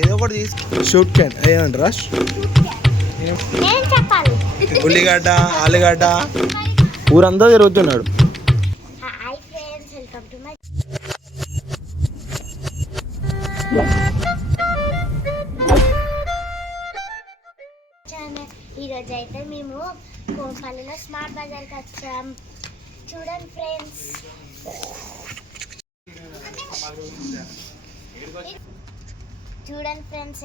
ఏదో ఒకటి తీసుకో. షూట్ క్యాన్ ఏమంటారా? ఉల్లిగడ్డ, ఆలుగడ్డ, ఊరంతా తిరుగుతున్నాడు. ఈరోజు అయితే మేము కోంపల్లిలో స్మార్ట్ బజార్కి వచ్చాం. చూడండి ఫ్రెండ్స్,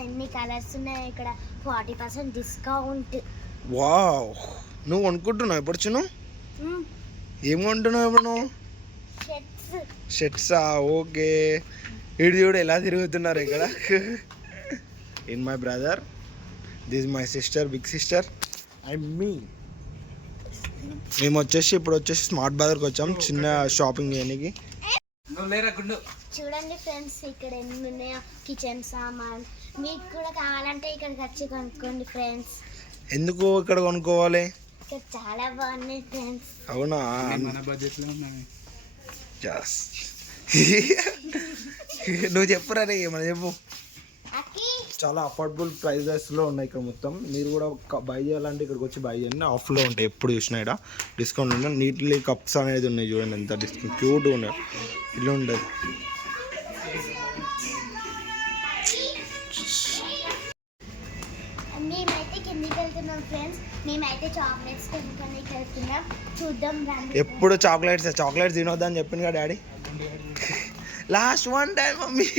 ఎన్ని కలర్స్ ఉన్నాయి ఇక్కడ. 40% డిస్కౌంట్. వావ్, నువ్వు కొనుక్కుంటున్నావు ఎప్పుడు? చిన్న ఏం కొంటున్నావు ఇప్పుడు నువ్వు? షర్ట్సా? ఓకే. ఇటు చూడు ఎలా తిరుగుతున్నారు ఇక్కడ. In my brother, this my sister, big sister and me. మేము ఇప్పుడు వచ్చేసి స్మార్ట్ బజార్కి వచ్చాం చిన్న షాపింగ్ చేయడానికి. చూడండి ఫ్రెండ్స్, ఇక్కడ ఎన్ని ఉన్నాయో కిచెన్ సామాన్. మీకు కూడా కావాలంటే ఇక్కడికి వచ్చి కొనుక్కోండి ఫ్రెండ్స్. ఎందుకు ఇక్కడ కొనుక్కోవాలి? ఇక్కడ చాలా బాగున్నాయి ఫ్రెండ్స్. అవునా? మన బడ్జెట్ లో ఉన్నాయి. నువ్వు చెప్పురా రే, మనం చెప్పు. చాలా అఫోర్డబుల్ ప్రైజెస్లో ఉన్నాయి ఇక్కడ మొత్తం. మీరు కూడా బై చేయాలంటే ఇక్కడికి వచ్చి బై చేయండి. ఆఫ్లో ఉంటాయి ఎప్పుడు చూసినా. ఇక్కడ డిస్కౌంట్ ఉన్నాయి. నీట్లీ కప్స్ అనేది ఉన్నాయి చూడండి, ఎంత డిస్కౌంట్ క్యూట్గా ఉన్నాయి. ఇట్లా ఉంటుంది. మేమైతే కిందికి వెళ్తున్నాం ఫ్రెండ్స్. మేమైతే చాక్లెట్స్ కొనుక్కోడానికి వెళ్తున్నాం. చూద్దాం. ఎప్పుడు చాక్లెట్స్ తినొద్దని చెప్పింది కదా daddy. Last one time mummy.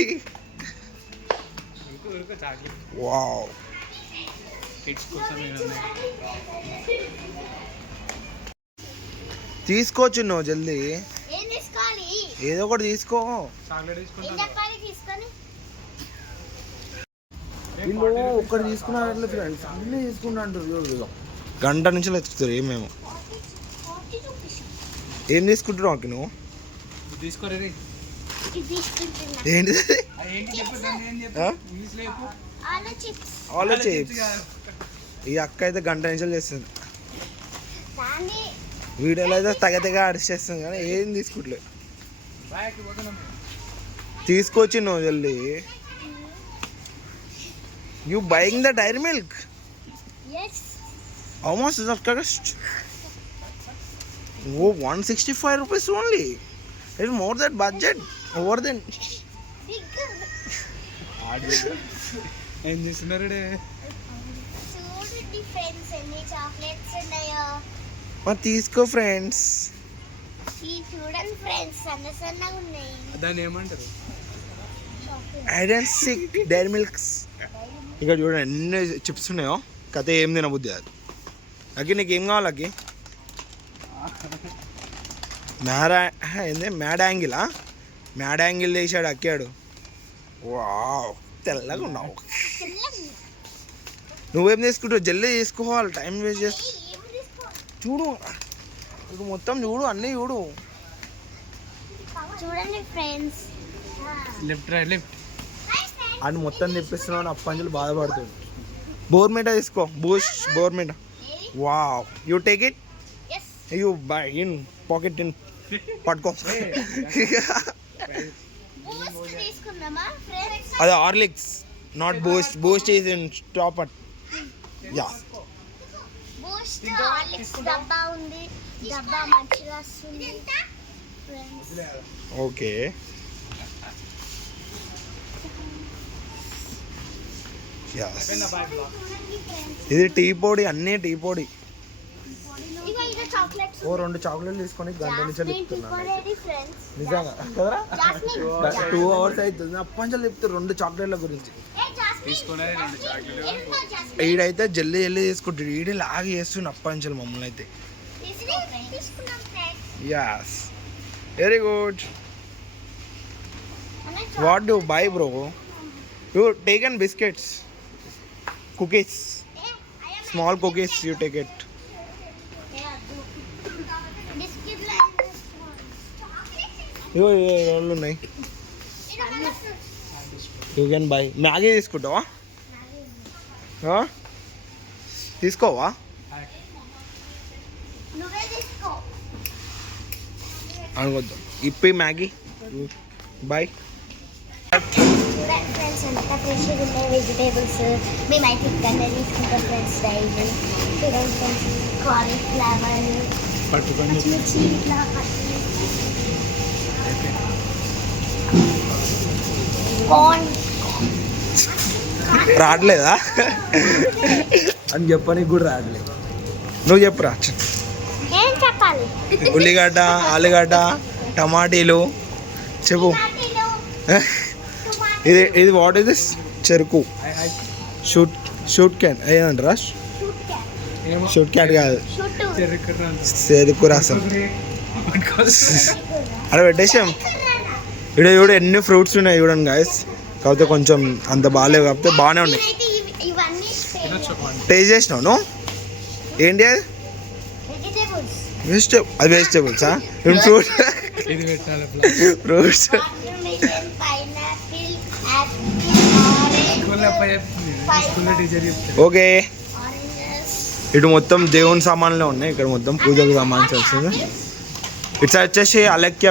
Wow, తీసుకోవచ్చు నువ్వు జల్దీ. ఏదో ఒకటి తీసుకో. వీళ్ళు ఒక్కటి తీసుకున్నారు ఫ్రెండ్స్, అన్నీ తీసుకుంటా అంటారు. గంట నుంచి వెతుకుతారు ఏమేమో. ఏం తీసుకుంటున్నావు అక్క నువ్వు? తీసుకోరే. ఏంటిది? ఆలో చిప్స్. ఈ అక్క అయితే గంట నిమిషాలు చేస్తుంది. వీడియోలో అయితే తెగ అరెస్ట్ చేస్తుంది కానీ ఏం తీసుకుంటలేదు. తీసుకొచ్చి నువ్వు జల్దీ. You buying the Dairy Milk? How much is that cost? Oh, 165 rupees only. It's more than budget. Over than. ఏం చేస్తున్నారు? చూడండి ఫ్రెండ్స్, ఎన్ని చాక్లెట్స్ ఉన్నాయో. మరి తీసుకో ఫ్రెండ్స్. చూడండి ఫ్రెండ్స్, సన్నగా ఉన్నాయి. దాన్ని ఏమంటారు? Hide and Seek Dairy Milks. ఇక్కడ చూడండి ఎన్ని చిప్స్ ఉన్నాయో. కథ ఏం తినబుద్ది అది. అకి నీకేం కావాలి అకి? మ్యాడ్ యాంగిలా? మ్యాడ్ యాంగిల్ చేశాడు అక్కాడు. వావ్, తెల్లగా ఉన్నావు. నువ్వేం తీసుకుంటావు? జల్దీ తీసుకోవాలి, టైం వేస్ట్ చేస్తా. చూడు ఇప్పుడు మొత్తం చూడు, అన్నీ చూడు. చూడండి ఫ్రెండ్స్, లెఫ్ట్ రైట్ లెఫ్ట్ అని మొత్తం తెప్పిస్తున్నావు. అప్పంజలు బాధపడుతుంది. బోర్మేటా తీసుకో, Boost Bournvita. Wow, you take it. You buy in pocket in పట్టుకో. అది Horlicks, not Boost. Boost is in top at. Yeah, Boost Horlicks డబ్బా ఉంది. డబ్బా మంచిగా వస్తుంది. ఓకే. ఇది టీ పొడి, అన్నీ టీ పొడి. ఓ 2 చాక్లెట్లు తీసుకొని గంట నుంచి చెప్తున్నాను. నిజంగా కదరా? 2 hours అవుతుంది. అప్పంచలు చెప్తారు 2 చాక్లెట్ల గురించి. ఈడైతే జల్దీ తీసుకుంటాడు. ఈడే లాగి చేస్తుండే అప్పంచలు మమ్మల్ని అయితే. Yes, very good. What do buy bro? You taken biscuits, cookies, small cookies, you take it. yo rollu nahi, you can buy. Maggi తీసుకుంటావా? తీసుకోవా? అనుకోద్దాం. ఇప్పి మ్యాగీ బాయ్. ఫ్రెండ్స్, ఫ్రెష్గా ఉన్నాయి వెజిటేబుల్స్. మేమైతే ఇక్కడనే తీసుకుంటాం ఫ్రెండ్స్ డైలీ. చూడండి ఫ్రెండ్స్, కాలీఫ్లవర్, పట్టుకొని పచ్చిమిర్చి ఇట్లా కార్న్. రావట్లేదా అని చెప్పడానికి కూడా రావట్లేదు. నువ్వు చెప్పురా. ఏం చెప్పాలి? ఉల్లిగడ్డ, ఆలుగడ్డ, టమాటీలు చెప్పు. ఇది ఇది వాట్ ఇస్ దిస్? చెరుకు. షూట్ క్యాన్ ఏదంటారా? షూట్ క్యాన్ కాదు, చెరుకు రసం. అక్కడ పెట్టేసాం. ఇక్కడ చూడు ఎన్ని ఫ్రూట్స్ ఉన్నాయి చూడండి గాయస్. కాకపోతే కొంచెం అంత బాగాలేవు, కాకపోతే బాగానే ఉన్నాయి. టేస్ట్ చేసినావు నువ్వు? ఏంటి అది? అది వెజిటేబుల్సా? ఫ్రూట్ ఇది పెట్టాలి ఫ్రూట్స్. టీచర్ చెప్తారు. ఓకే, ఇటు మొత్తం దేవుని సామాన్లే ఉన్నాయి. ఇక్కడ మొత్తం పూజకు సంబంధించి ఇట్స్ వచ్చేసి అలక్య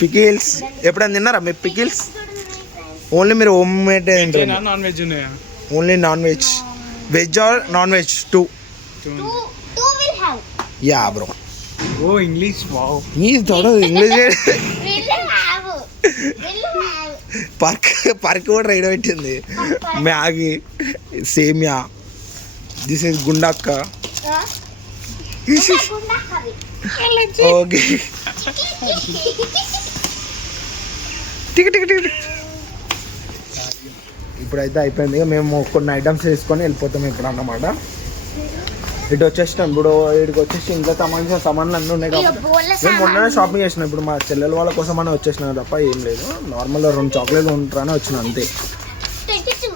పికిల్స్. ఎప్పుడైనా తిన్నారా మీరు పికిల్స్? ఓన్లీ మీరు హోమ్ మేడ్ తింటారు? నాన్ వెజ్ ఉన్నాయా? Only non veg. Veg or non veg too? Yeah bro. Oh English. Wow. ఈ తోడ ఇంగ్లీష్ పర్క్ కూడా రైడ్ పెట్టింది. మ్యాగీ, సేమియా. దిస్ ఇస్ గుండక్క. ఓకే, ఇప్పుడైతే అయిపోయింది. మేము కొన్ని ఐటమ్స్ తీసుకొని వెళ్ళిపోతాం ఇప్పుడు అన్నమాట. ఇటు వచ్చేసినాం. ఇప్పుడు ఇక్కడికి వచ్చేసి ఇంకా సంబంధించిన సామాన్లు అన్నీ ఉన్నాయి కాబట్టి మేము మొన్ననే షాపింగ్ చేసినాం. ఇప్పుడు మా చెల్లెల వాళ్ళ కోసం అని వచ్చేసినాం తప్ప ఏం లేదు. నార్మల్గా 2 చాక్లెట్లు ఉంటారని వచ్చిన అంతే.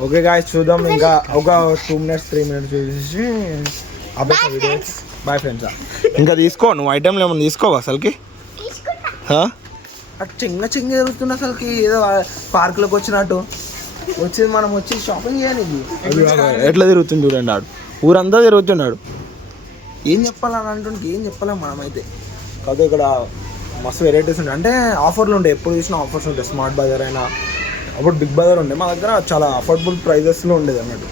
ఓకే గాయ్స్, చూద్దాం ఇంకా ఒక 2 minutes 3 minutes చూసేసి అబ్బాయి వీడియో. Bye friends. ఇంకా తీసుకో, నువ్వు ఐటెంలు ఏమైనా తీసుకోవా అసలుకి? అటు చిన్న జరుగుతుంది అసలుకి. ఏదో పార్కులోకి వచ్చినట్టు వచ్చింది. మనం వచ్చి షాపింగ్ చేయాలి. ఎట్లా తిరుగుతుంది చూడండి. ఆడు ఊరంతా తిరుగుతున్నాడు. ఏం చెప్పాలని అంటుంటే ఏం చెప్పలేము మనమైతే. కాదు ఇక్కడ మస్తు వెరైటీస్ ఉంటాయి. అంటే ఆఫర్లు ఉంటాయి, ఎప్పుడు చూసినా ఆఫర్స్ ఉంటాయి. స్మార్ట్ బజార్ అయినా అప్పుడు బిగ్ బజార్ ఉండే. మా దగ్గర చాలా అఫోర్డబుల్ ప్రైజెస్లో ఉండేది అన్నట్టు.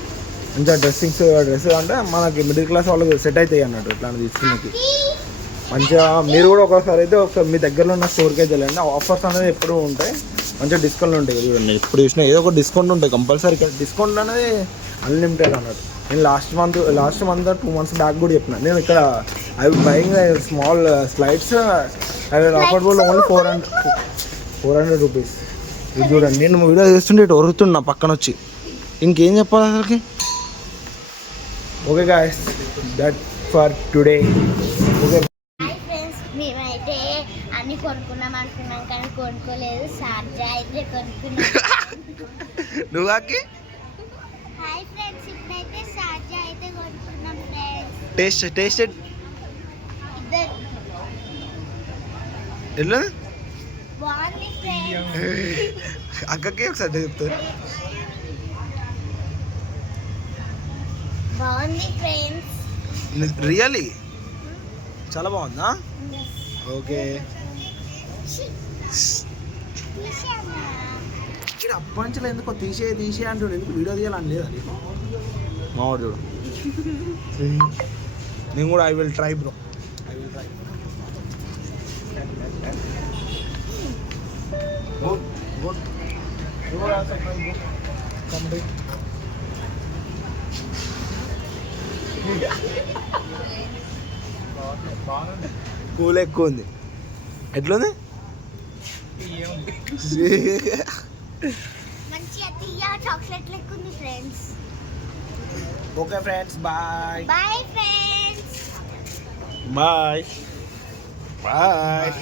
మంచిగా డ్రెస్ అంటే మనకి మిడిల్ క్లాస్ వాళ్ళకి సెట్ అవుతాయి అన్నట్టు. ఇట్లాంటి తీసుకున్నది మంచిగా. మీరు కూడా ఒకసారి అయితే ఒకసారి మీ దగ్గరలో ఉన్న స్టోర్కి అయితే వెళ్ళండి. ఆఫర్స్ అనేది ఎప్పుడు ఉంటాయి, మంచిగా డిస్కౌంట్లు ఉంటాయి. చూడండి, ఎప్పుడు చూసినా ఏదో ఒక డిస్కౌంట్ ఉంటాయి కంపల్సరీ. ఇక్కడ డిస్కౌంట్ అనేది అన్లిమిటెడ్ అన్నట్టు. నేను లాస్ట్ మంత్ 2 months బ్యాక్ కూడా చెప్పిన. నేను ఇక్కడ I will buying small slides. I will affordable only 400 rupees. ఇది చూడండి, నేను వీడియో చేస్తుంటే ఇటు ఒరుతున్నా పక్కన వచ్చి. ఇంకేం చెప్పాలి అసలుకి? Okay guys, that for today. Okay friends, మేమైతే అన్ని కొనుక్కున్నాం అనుకున్నాం కానీ కొనుక్కోలేదు. సార్జా అయితే కొనుక్కున్నాం. నువ్వు అక్కి? హాయ్ ఫ్రెండ్స్, ఇప్పుడైతే సార్జా అయితే కొనుక్కున్నాం ఫ్రెండ్స్. టేస్ట్ ఇద్దరు ఎట్లా బాగుంది ఫ్రెండ్స్. అక్కకి ఒకసారి చెప్తారు. బాగుంది ఫ్రెండ్స్. రియల్లీ చాలా బాగుందా? ఓకే. ఇక్కడ అప్పంచలో ఎందుకో తీసే అంటాడు. ఎందుకు వీడియో తీయాలని లేదా నీకు? మావాడు చూడు. నేను కూడా I will try bro. Good. You will also try, bro. Come back. Cool ఎక్కువ ఉంది. ఎట్లుంది? మంచిగా తీయ చాక్లెట్ లెక్క ఉంది friends. Okay friends, bye. Bye friends. Bye. Bye.